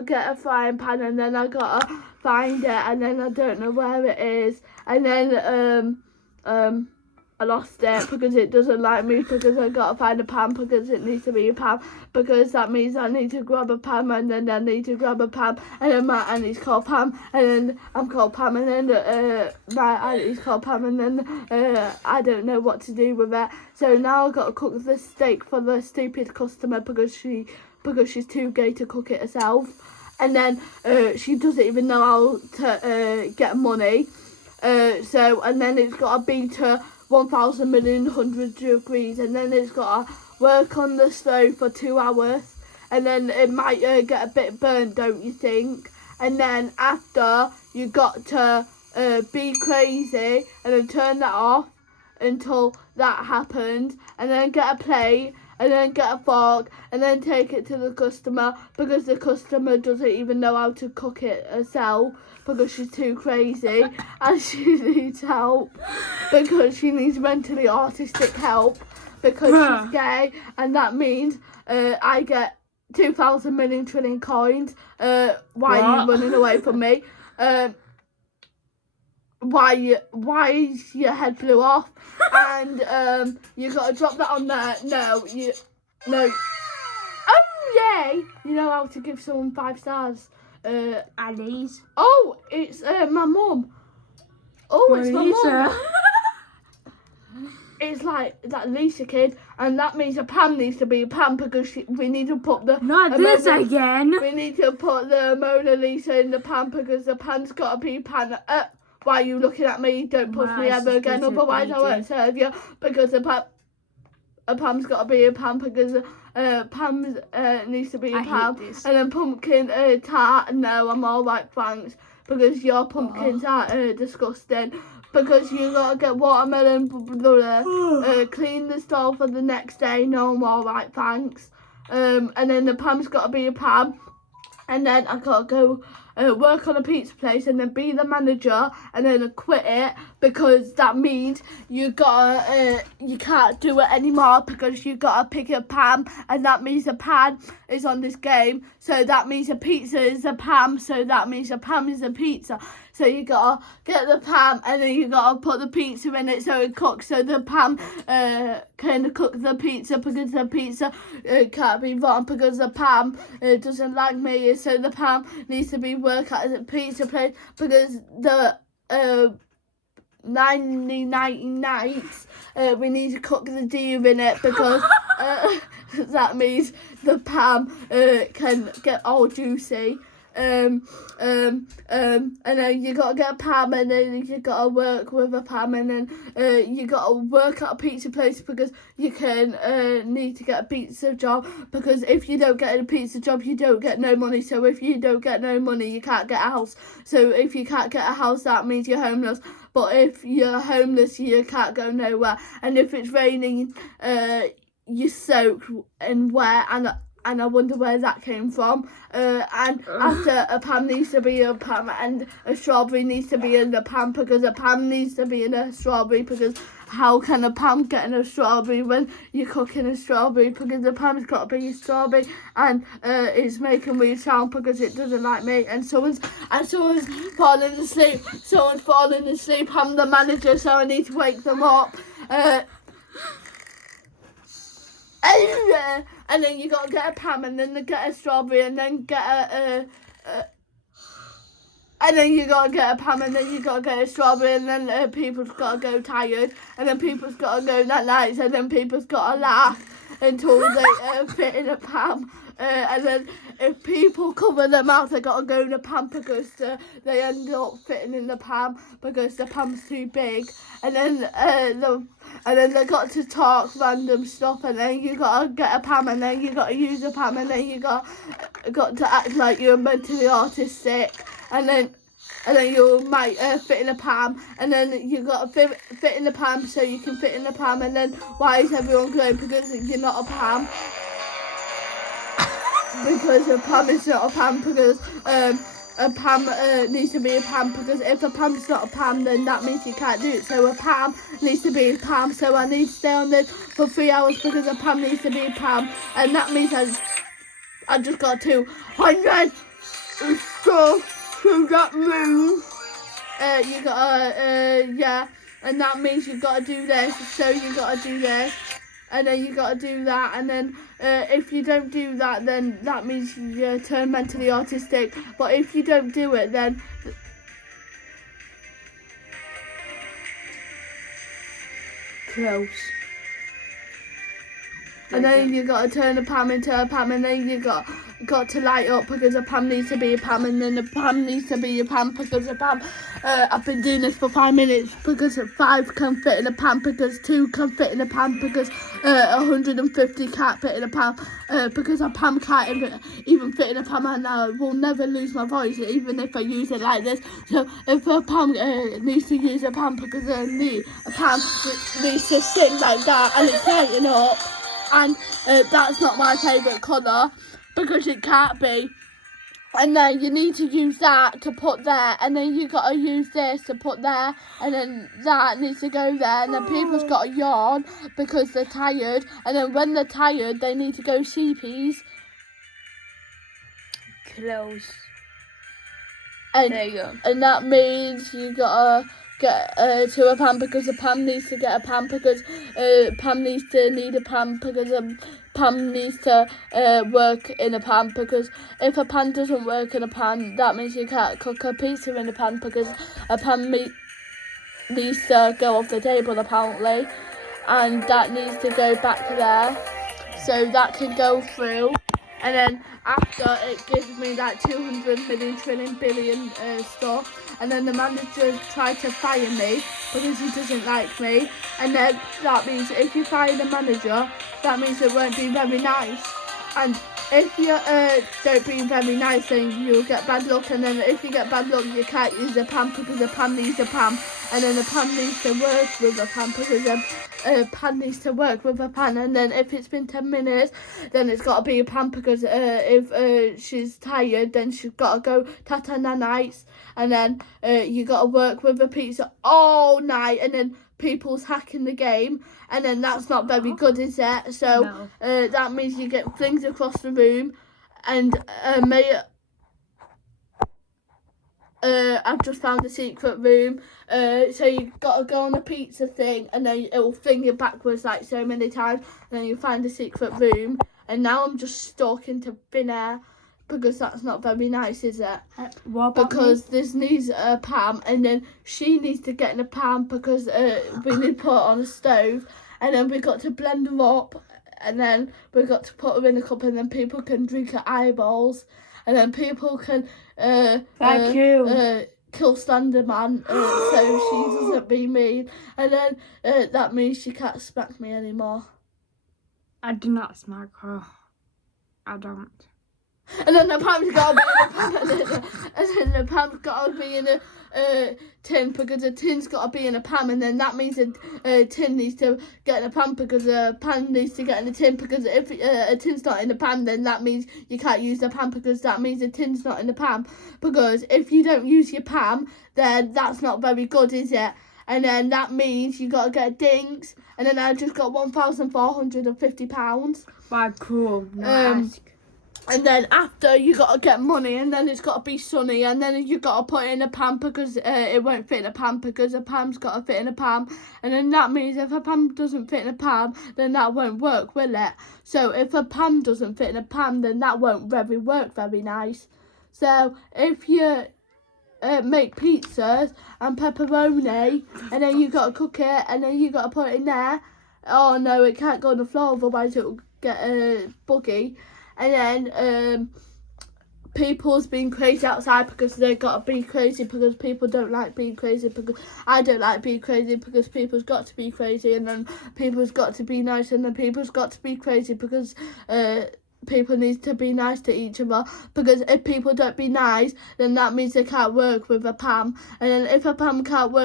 get a frying pan, and then I gotta find it, and then I don't know where it is, and then I lost it because it doesn't like me, because I gotta find a pan because it needs to be a pan, because that means I need to grab a pan, and then I need to grab a pan, and then my auntie's called Pam, and then I'm called Pam, and then my auntie's called Pam, and then I don't know what to do with it. So now I gotta cook the steak for the stupid customer because she's too gay to cook it herself, and then she doesn't even know how to get money. And then it's gotta be to 1,100 degrees, and then it's got to work on the stove for 2 hours, and then it might get a bit burnt, don't you think? And then after, you got to be crazy and then turn that off until that happens, and then get a plate, and then get a fork, and then take it to the customer, because the customer doesn't even know how to cook it herself, because she's too crazy and she needs help, because she needs mentally autistic help, because she's gay, and that means I get 2,000 million trillion coins. Why are you running away from me? Why your head flew off? And you gotta drop that on there. No. Oh yay! You know how to give someone 5 stars. Ali's. Oh, it's my mum. Oh, it's my mum. It's like that Lisa kid, and that means a Pam needs to be a Pam, because we need to put the... Not this again. We need to put the Mona Lisa in the Pan, because the Pan's got to be Pan. Why are you looking at me? Don't push me ever again, otherwise I won't serve you, because a Pam's got to be a Pam, because Pam needs to be a Pam. And then pumpkin tart, no, I'm alright, thanks, because your pumpkins are disgusting. Because you gotta get watermelon, clean the stall for the next day, no, I'm alright, thanks. And then the Pam's gotta be a Pam. And then I gotta go work on a pizza place, and then be the manager, and then quit it, because that means you can't do it anymore, because you gotta pick a Pam, and that means a pan is on this game, so that means a pizza is a Pam, so that means a Pam is a pizza. So you gotta get the Pam, and then you gotta put the pizza in it so it cooks, so the Pam can cook the pizza, because the pizza can't be rotten, because the Pam doesn't like me, so the Pam needs to be work at a pizza place, because the 90 nights we need to cook the deer in it, because that means the Pam can get all juicy. And then you gotta get a Pam, and then you gotta work with a Pam, and then you gotta work at a pizza place, because you can need to get a pizza job, because if you don't get a pizza job, you don't get no money. So if you don't get no money, you can't get a house. So if you can't get a house, that means you're homeless. But if you're homeless, you can't go nowhere. And if it's raining, you soak and wet, and I wonder where that came from. And after a Pam needs to be a Pam, and a strawberry needs to be in the Pam, because a Pam needs to be in a strawberry, because how can a Pam get in a strawberry when you're cooking a strawberry? Because the Pam's got to be a strawberry, and it's making weird sound because it doesn't like me. And someone's falling asleep. Someone's falling asleep. I'm the manager, so I need to wake them up. And then you gotta get a Pam, and then get a strawberry, and then get and then you gotta get a Pam, and then you gotta get a strawberry, and then people's gotta go tired, and then people's gotta go that night, and then people's gotta laugh until they fit in a Pam. And then if people cover their mouth, they gotta go in a Pam, because they end up fitting in the Pam, because the Pam's too big. And then they got to talk random stuff, and then you gotta get a Pam, and then you gotta use a Pam, and then you got to act like you're mentally autistic, and then you might fit in a Pam, and then you got to fit in the Pam so you can fit in the Pam. And then why is everyone going? Because you're not a Pam. Because a Pam is not a Pam, because a Pam needs to be a Pam, because if a Pam's not a Pam, then that means you can't do it. So a Pam needs to be a Pam, so I need to stay on this for 3 hours, because a Pam needs to be a Pam, and that means I just got 200 stuff to that room. You gotta, yeah, and that means you've got to do this, so you got to do this, and then you got to do that, and then if you don't do that, then that means you turn mentally autistic, but if you don't do it, then Close. and then you got to turn a Pam into a Pam, and then you got to light up because a Pam needs to be a Pam, and then a Pam needs to be a Pam because a Pam. I've been doing this for 5 minutes because 5 can fit in a Pam, because 2 can fit in a Pam, because 150 can't fit in a Pam, because a Pam can't even fit in a Pam, and I will never lose my voice even if I use it like this. So if a Pam needs to use a Pam because a Pam needs to sing like that and it's lighting up, and that's not my favourite colour because it can't be. And then you need to use that to put there, and then you got to use this to put there, and then that needs to go there, and then people's got to yawn because they're tired, and then when they're tired they need to go sheepies. Close. And, There you go. and that means you got to get to a Pam because a Pam needs to get a Pam because Pam needs to need a Pam because Pam needs to work in a pan, because if a pan doesn't work in a pan, that means you can't cook a pizza in a pan because a pan needs to go off the table apparently, and that needs to go back there so that can go through, and then after it gives me that 200 million trillion billion stuff, and then the manager tried to fire me because he doesn't like me, and then that means if you fire the manager, that means it won't be very nice, and if you don't be very nice, then you'll get bad luck, and then if you get bad luck you can't use a pan because a pan needs a pan, and then a pan needs to work with a pan because a pan needs to work with a pan, and then if it's been 10 minutes then it's got to be a pan because if she's tired then she's got to go tata nanites, and then you got to work with a pizza all night, and then people's hacking the game, and then that's not very good, is it? So No. that means you get things across the room, and I've just found a secret room. So you got to go on a pizza thing, and then it will fling you backwards like so many times, and then you find a secret room. And now I'm just stuck into thin air because that's not very nice, is it? What about Because this needs a Pam, and then she needs to get in a pan because we need to put her on a stove, and then we got to blend her up, and then we got to put her in a cup, and then people can drink her eyeballs, and then people can Thank you. kill Slenderman so she doesn't be mean, and then that means she can't smack me anymore. I do not smack her. I don't. And then the Pam's got to be in a pan, and then the Pam's got to be in a tin because a tin's got to be in a pan, and then that means a tin needs to get in a pan because a pan needs to get in a tin, because if a tin's not in the pan, then that means you can't use the pan because that means a tin's not in the pan, because if you don't use your pan, then that's not very good, is it? And then that means you got to get dings, and then I just got £1,450. Why cool? No ask. And then after you got to get money, and then it's got to be sunny, and then you got to put it in a pan because it won't fit in a pan because a pan's got to fit in a pan, and then that means if a pan doesn't fit in a pan, then that won't work, will it? So if a pan doesn't fit in a pan, then that won't work very nice. So if you make pizzas and pepperoni, and then you got to cook it, and then you got to put it in there. Oh no, it can't go on the floor, otherwise it'll get buggy. And then people's being crazy outside because they got to be crazy because people don't like being crazy, because I don't like being crazy because people's got to be crazy, and then people's got to be nice, and then people's got to be crazy because people need to be nice to each other, because if people don't be nice, then that means they can't work with a Pam, and then if a Pam can't work